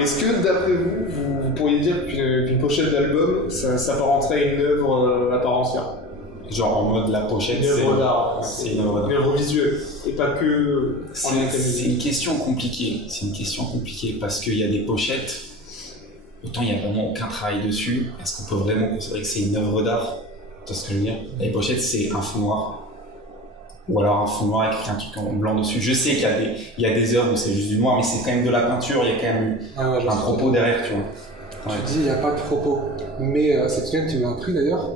Est-ce que, d'après vous, vous pourriez dire qu'une pochette d'album, ça s'apparenterait à une œuvre à part entière? Genre en mode la pochette, une œuvre d'art. C'est une œuvre d'art. Une œuvre visuelle. Et pas que en C'est une question compliquée. C'est une question compliquée parce qu'il y a des pochettes, autant il n'y a vraiment aucun travail dessus. Est-ce qu'on peut vraiment considérer que c'est une œuvre d'art? Tu vois ce que je veux dire? Les pochettes, c'est un fond noir. Ou alors un fond noir avec un truc en blanc dessus. Je sais qu'il y a des œuvres où c'est juste du noir, mais c'est quand même de la peinture, il y a quand même un propos derrière, tu vois. Ouais. Tu dis il n'y a pas de propos, mais cette semaine tu m'as appris d'ailleurs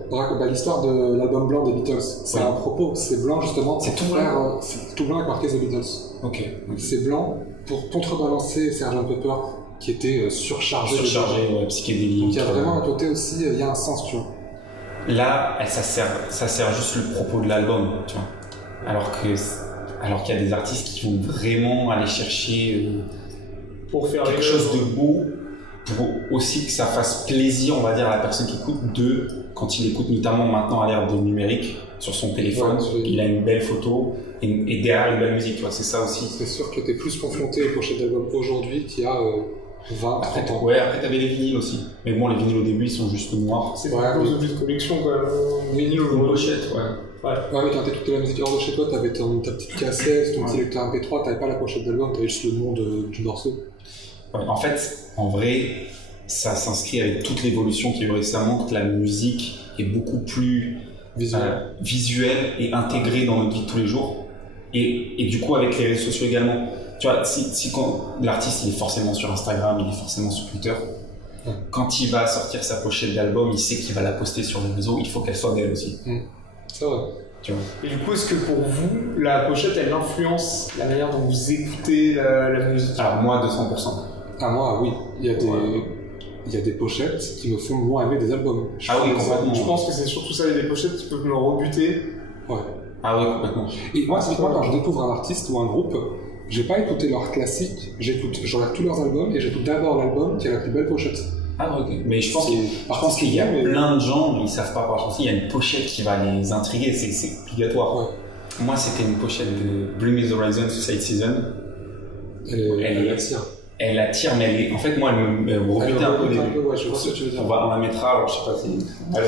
l'histoire de l'album blanc des Beatles. C'est un propos, c'est blanc justement. C'est tout blanc. C'est tout blanc avec marqué The Beatles. Ok. C'est blanc pour contrebalancer Sgt Pepper qui était surchargé. Ouais, psychédélique. Donc il y a vraiment un côté aussi, il y a un sens, tu vois. Là, ça sert juste le propos de l'album, tu vois. Alors qu'il y a des artistes qui vont vraiment aller chercher pour faire quelque chose de beau, pour aussi que ça fasse plaisir, on va dire, à la personne qui écoute, quand il écoute notamment maintenant à l'ère du numérique, sur son téléphone, il a une belle photo et derrière une belle musique, tu vois, c'est ça aussi. C'est sûr que tu es plus confronté aux pochettes d'albums aujourd'hui qu'il y a 20, 30 ans. Ouais, après t'avais les vinyles aussi. Mais bon, les vinyles au début, ils sont juste noirs. C'est pas un objet de collection, quoi. Vinyle ou pochette, ouais. Ouais, mais quand t'écoutais la musique hors de chez toi, t'avais ta petite cassette, ton petit lecteur MP3, t'avais pas la pochette d'album, t'avais juste le nom du morceau. Ouais, en fait, en vrai, ça s'inscrit avec toute l'évolution qu'il y a eu récemment, que la musique est beaucoup plus visuelle et intégrée dans notre vie de tous les jours. Et du coup, avec les réseaux sociaux également. Tu vois, quand l'artiste il est forcément sur Instagram, il est forcément sur Twitter, quand il va sortir sa pochette d'album, il sait qu'il va la poster sur les réseaux, il faut qu'elle soit d'elle aussi. C'est vrai. Tu vois. Et du coup, est-ce que pour vous, la pochette, elle influence la manière dont vous écoutez la musique? Alors moi, 200%. Ah moi, oui. Il y a des pochettes qui me font moins aimer des albums. Complètement. Je pense que c'est surtout ça, il y a des pochettes qui peuvent me rebuter. Ouais. Ah oui, complètement. Et moi, quand je découvre un artiste ou un groupe, j'ai pas écouté leurs classiques, je regarde tous leurs albums et j'écoute d'abord l'album qui a la plus belle pochette. Ah ok. Mais je pense qu'il y a plein de gens, ils savent pas par contre, il y a une pochette qui va les intriguer, c'est obligatoire. Ouais. Moi, c'était une pochette de Bring Me the Horizon, Suicide Season. Elle attire, mais en fait, moi, elle me rebutait un peu au début. Ouais, je vois ce que tu veux dire. On la mettra, alors je sais pas,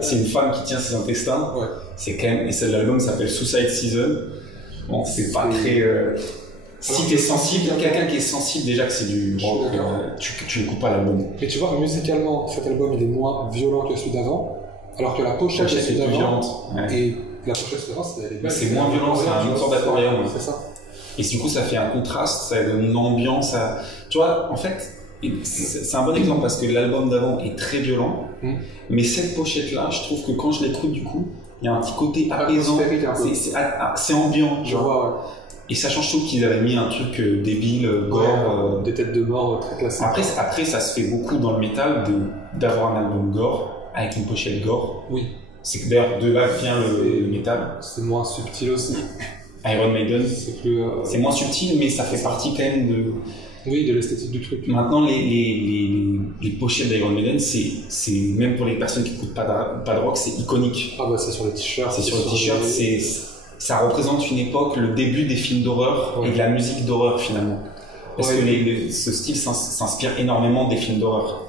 c'est une femme qui tient ses intestins. Ouais. C'est quand même, et l'album s'appelle Suicide Season. Bon, c'est pas très. Si t'es sensible, quelqu'un qui est sensible, déjà que c'est du rock, tu n'écoutes pas l'album. Mais tu vois, musicalement, cet album il est moins violent que celui d'avant, alors que la pochette de celui d'avant. Et la pochette d'avant, c'est moins violent, c'est une sorte d'aquarium. C'est ça. Et du coup, ça fait un contraste, ça donne une ambiance. Tu vois, en fait, c'est un bon exemple parce que l'album d'avant est très violent, mais cette pochette-là, je trouve que quand je l'écoute, du coup, il y a un petit côté apaisant. C'est ambiant, je vois, ouais. Et ça change tout qu'ils avaient mis un truc débile, gore. Des têtes de mort très classiques. Après, ça se fait beaucoup dans le métal d'avoir un album gore avec une pochette gore. Oui. C'est que d'ailleurs, de là vient le métal. C'est moins subtil aussi. Iron Maiden, c'est moins subtil, mais ça fait partie quand même de l'esthétique du truc. Maintenant, les pochettes d'Iron Maiden, c'est même pour les personnes qui n'écoutent pas de rock, c'est iconique. Ah bah c'est sur les t-shirts. C'est sur les t-shirts, ça représente une époque, le début des films d'horreur et de la musique d'horreur finalement. Parce que ce style s'inspire énormément des films d'horreur.